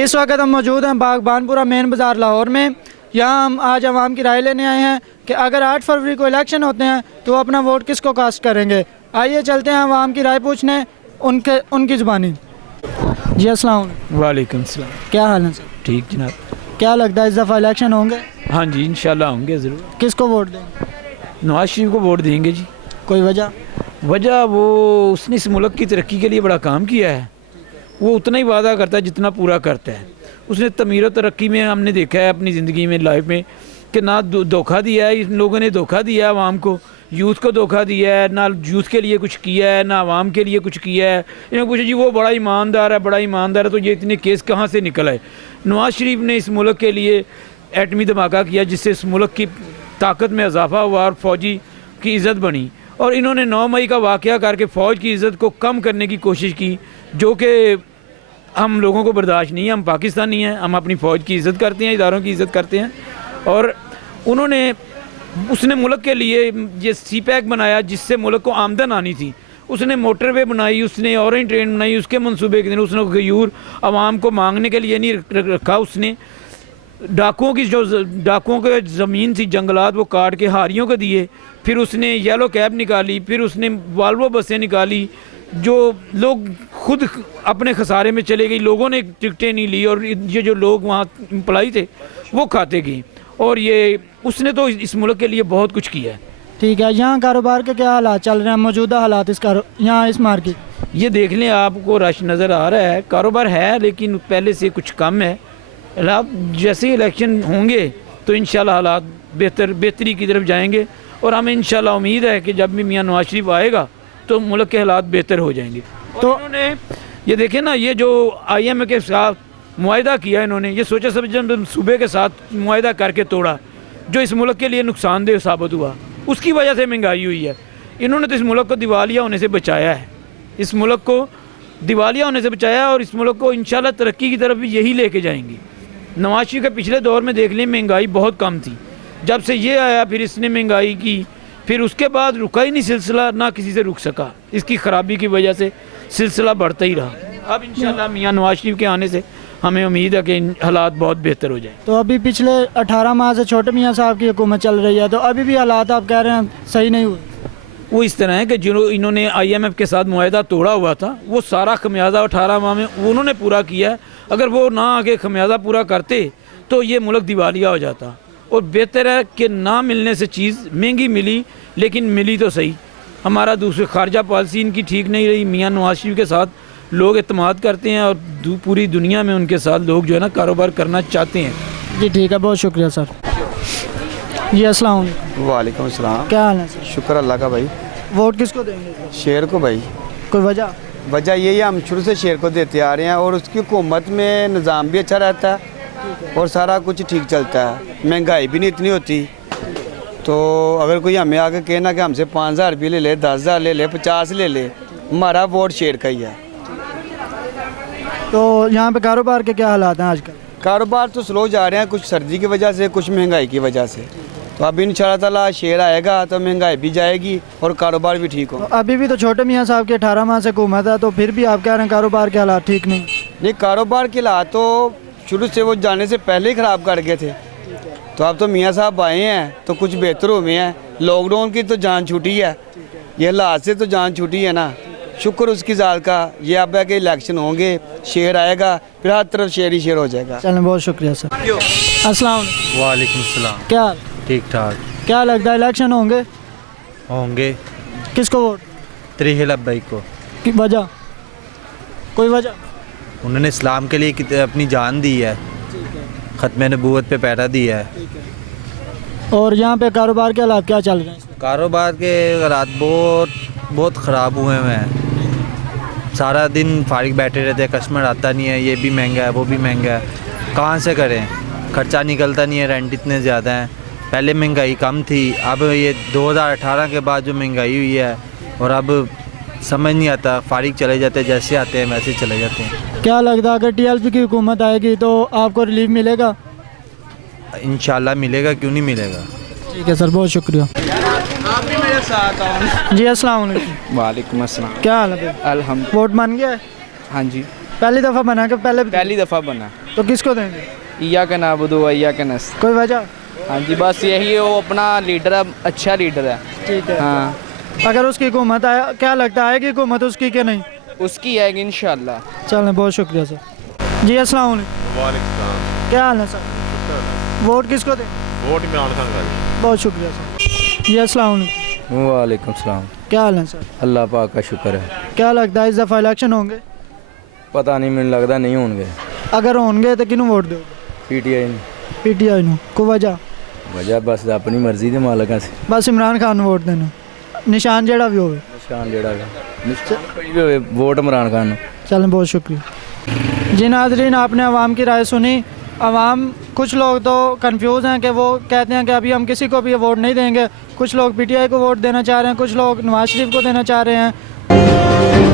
जी इस वक्त हम मौजूद हैं बागबानपुरा मेन बाज़ार लाहौर में। यहाँ हम आज आवाम की राय लेने आए हैं कि अगर 8 फरवरी को इलेक्शन होते हैं तो अपना वोट किसको कास्ट करेंगे। आइए चलते हैं आवाम की राय पूछने उनकी ज़ुबानी। जी अस्सलाम वालेकुम सलाम। क्या हाल है सर? ठीक जनाब। क्या लगता है इस दफ़ा इलेक्शन होंगे? हाँ जी इंशाल्लाह होंगे ज़रूर। किसको वोट देंगे? नवाज शरीफ को वोट देंगे जी। कोई वजह? वजह वो उसने इस मुल्क की तरक्की के लिए बड़ा काम किया है। वो उतना ही वादा करता है जितना पूरा करता है। उसने तमीर और तरक्की में हमने देखा है अपनी ज़िंदगी में लाइफ में कि ना धोखा दिया है, इन लोगों ने धोखा दिया है आवाम को, यूथ को धोखा दिया है, ना यूथ के लिए कुछ किया है ना आवाम के लिए कुछ किया है। इन्होंने पूछा जी वो बड़ा ईमानदार है, बड़ा ईमानदार है, तो ये इतने केस कहाँ से निकल आए। नवाज शरीफ ने इस मुल्क के लिए एटमी धमाका किया जिससे इस मुल्क की ताकत में इजाफा हुआ और फ़ौजी की इज़्ज़त बनी। और इन्होंने 9 मई का वाक़या करके फ़ौज की इज़्ज़त को कम करने की कोशिश की, जो कि हम लोगों को बर्दाश्त नहीं है। हम पाकिस्तानी हैं, हम अपनी फ़ौज की इज़्ज़त करते हैं, इदारों की इज़्ज़त करते हैं। और उसने मुल्क के लिए ये CPEC बनाया जिससे मुल्क को आमदन आनी थी। उसने मोटरवे बनाई, उसने ऑरेंज ट्रेन बनाई, उसके मंसूबे के दिन उसने गयूर आवाम को मांगने के लिए नहीं रखा। उसने डाकुओं के ज़मीन थी, जंगलात वो काट के हारियों को दिए। फिर उसने येलो कैब निकाली, फिर उसने वाल्वो बसें निकाली जो लोग खुद अपने खसारे में चले गई, लोगों ने टिकटें नहीं ली और ये जो लोग वहाँ एम्प्लॉई थे वो खाते गए। और ये उसने तो इस मुल्क के लिए बहुत कुछ किया है। ठीक है, यहाँ कारोबार के क्या हालात चल रहे हैं, मौजूदा हालात यहाँ इस मार्केट? ये देख लें, आपको रश नज़र आ रहा है, कारोबार है लेकिन पहले से कुछ कम है। जैसे ही इलेक्शन होंगे तो इंशाल्लाह हालात बेहतरी की तरफ जाएंगे और हमें इंशाल्लाह उम्मीद है कि जब भी मियाँ नवाज शरीफ आएगा तो मुल्क के हालात बेहतर हो जाएंगे। तो इन्होंने ये देखें ना, ये जो IMF के साथ मुआहदा किया इन्होंने, ये सोचा समझ सूबे के साथ मुआहदा करके तोड़ा, जो इस मुल्क के लिए नुकसानदेह साबित हुआ। उसकी वजह से महंगाई हुई है। इन्होंने तो इस मुल्क को दिवालिया होने से बचाया है, इस मुल्क को दिवालिया होने से बचाया और इस मुल्क को इंशाल्लाह तरक्की की तरफ भी यही लेके जाएंगे। नवाज शरीफ के पिछले दौर में देख लें महंगाई बहुत कम थी, जब से ये आया फिर इसने महंगाई की, फिर उसके बाद रुका ही नहीं सिलसिला, ना किसी से रुक सका। इसकी ख़राबी की वजह से सिलसिला बढ़ता ही रहा। अब इंशाल्लाह मियाँ नवाज शरीफ के आने से हमें उम्मीद है कि हालात बहुत बेहतर हो जाए। तो अभी पिछले 18 माह से छोटे मियाँ साहब की हुकूमत चल रही है, तो अभी भी हालात आप कह रहे हैं सही नहीं हुए? वो इस तरह है कि जो इन्होंने IMF के साथ मुआहदा तोड़ा हुआ था वो सारा खमियाजा 18 माह में उन्होंने पूरा किया है। अगर वो ना आगे खमियाजा पूरा करते तो ये मुल्क दिवालिया हो जाता। और बेहतर है कि ना मिलने से चीज़ महंगी मिली लेकिन मिली तो सही। हमारा दूसरी खारजा पॉलिसी इनकी ठीक नहीं रही। मियाँ नवाज शरीफ के साथ लोग एतमाद करते हैं और पूरी दुनिया में उनके साथ लोग जो है ना कारोबार करना चाहते हैं। जी ठीक है, बहुत शुक्रिया सर। जी अस्सलाम वालेकुम अस्सलाम। क्या हाल है सर? शुक्र अल्लाह का भाई। वोट किसको देंगे? शेर को भाई। कोई वजह? वजह यही है, हम शुरू से शेर को देते आ रहे हैं और उसकी हुकूमत में निज़ाम भी अच्छा रहता है और सारा कुछ ठीक चलता है, महंगाई भी नहीं इतनी होती। तो अगर कोई हमें आके कहना कि हमसे 5000 रुपये ले ले, 10,000 ले ले, 50 ले ले, हमारा वोट शेर का ही है। तो यहाँ पे कारोबार के क्या हालात हैं आजकल? कारोबार तो स्लो जा रहे हैं, कुछ सर्दी की वजह से, कुछ महंगाई की वजह से। तो अभी इंशाल्लाह ताला शेर आएगा तो महंगाई भी जाएगी और कारोबार भी ठीक हो। तो अभी भी तो छोटे मियाँ साहब के 18 माह से हुकूमत है, तो फिर भी आप कह रहे हैं कारोबार के हालात ठीक नहीं? नहीं, कारोबार के हालात तो शुरू से वो जाने से पहले ही ख़राब कर गए थे। तो अब तो मियाँ साहब आए हैं तो कुछ बेहतर हुए हैं। लॉकडाउन की तो जान छूटी है, ये हालात से तो जान छूटी है ना, शुक्र उसकी ज़ात का। ये अब है कि इलेक्शन होंगे, शेर आएगा, फिर हर तरफ शेर ही शेर हो जाएगा। चलें, बहुत शुक्रिया सर। अस्सलाम वालेकुम सलाम। क्या हाल? ठीक ठाक। क्या लगता है इलेक्शन होंगे। किसको वोट? तरीक़ भाई को। की वजह? कोई वजह? उन्होंने इस्लाम के लिए अपनी जान दी है, ख़त्म नबूवत पे पैरा दिया है। और यहाँ पे कारोबार के हालात क्या चल रहे हैं? कारोबार के हालात बहुत ख़राब हुए हैं। सारा दिन फारिग बैठे रहते हैं, कस्टमर आता नहीं है, ये भी महंगा है वो भी महंगा है, कहाँ से करें, खर्चा निकलता नहीं है, रेंट इतने ज़्यादा हैं। पहले महंगाई कम थी, अब ये 2018 के बाद जो महंगाई हुई है और अब समझ नहीं आता, फारिग चले जाते हैं, जैसे आते हैं वैसे चले जाते हैं। क्या लगता है अगर TLP की हुकूमत आएगी तो आपको रिलीफ मिलेगा? इंशाल्लाह मिलेगा, क्यों नहीं मिलेगा। ठीक है सर, बहुत शुक्रिया। आप भी मेरे साथ आओ। जी अस्सलाम वालेकुम। वालेकुम अस्सलाम। क्या हाल है? अल्हम्दुलिल्लाह। वोट बन गया है? हाँ जी, पहली दफ़ा बना के पहले पहली दफ़ा बना। तो किसको देंगे? या का नाबुदु या का नस। कोई वजह? हाँ जी, बस यही है, वो अपना लीडर है, अच्छा लीडर है। ठीक है। हाँ, अगर उसकी हुकूमत आए, क्या लगता है कि हुकूमत उसकी कि नहीं? उसकी आएगी इंशाल्लाह। चलें, बहुत शुक्रिया सर जी। अस्सलाम वालेकुम, क्या हाल है सर? वोट किसको दें? वोट इमरान खान का जी। बहुत शुक्रिया सर जी। अस्सलाम वालेकुम, वालेकुम सलाम। क्या हाल है सर? अल्लाह पाक का शुक्र है। क्या लगता है इस दफ़ा इलेक्शन होंगे? पता नहीं, मैंने लगता नहीं होंगे। अगर होंगे तो किनू वोट दोगे? पीटीआई PTI नू। को वजह? वजह बस अपनी मर्जी के मालक से। बस इमरान खान नू वोट देना, निशान जेड़ा भी होवे। निशान जेड़ा कोई भी होवे, वोट इमरान खान। चलें, बहुत शुक्रिया जी। नाज़रीन, आपने आवाम की राय सुनी। आवाम, कुछ लोग तो कंफ्यूज हैं कि वो कहते हैं कि अभी हम किसी को भी वोट नहीं देंगे। कुछ लोग PTI को वोट देना चाह रहे हैं, कुछ लोग नवाज शरीफ को देना चाह रहे हैं।